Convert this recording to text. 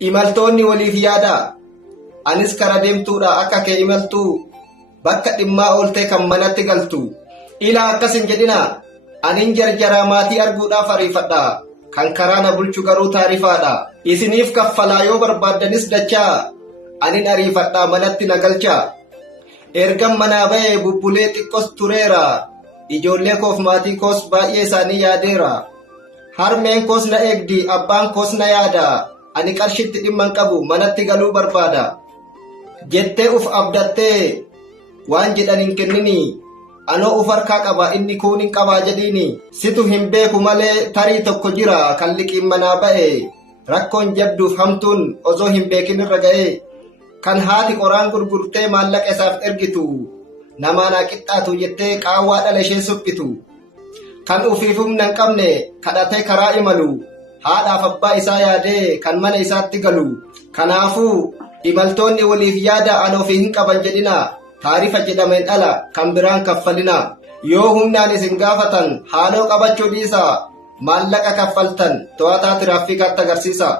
Imaltoonni waliif yaada. Anis kara deemtuudha akka kee imaltuu. Bakka dhimmaa ooltee kan manatti galtu. Ilaa akkasin jedhina. Anin jarjaraa maatii arguudhaaf ariifadha. Kan karaa na bulchu garuu taarifaadha. Isiniif kaffalaa yoo barbaaddanis dachaa. Anin ariifadha manatti na galcha. Ergan manaa ba'ee bubbulee xiqqos tureera. Ijoollee koof maatii koos baay'ee isaanii yaadeera. Harmeen koos na eegdi abbaan koos na yaada. Ani qarshitti dhimman qabu manatti galuu barbaada. Jettee uf abdattee waan jedhan hin kennini. Anoo uf harkaa qaba inni kuun hin qabaa jedhiini. Situ hin beeku malee tarii tokko jira kan liqiin manaa ba'e. Rakkoon jabduuf hamtuun osoo hin beekin irra ga'e. Kan haati qoraan gurgurtee maallaqa isaaf ergitu. Namaanaa qixxaatu jettee qaawwaa dhala ishee suphitu. Kan ufiif humna hin qabne kadhatee karaa imalu. Haadhaaf abbaa isaa yaadee kan mana isaatti galu. Kanaafuu imaltoonni waliif yaada an ofii hin qaban jedhina. Taarifa jedhameen dhala kan biraan kaffalina. Yoo humnaan isin gaafatan haaloo qabachuu dhiisa. Maallaqa kaffaltan to'ataa tiraafiikaatti agarsiisa.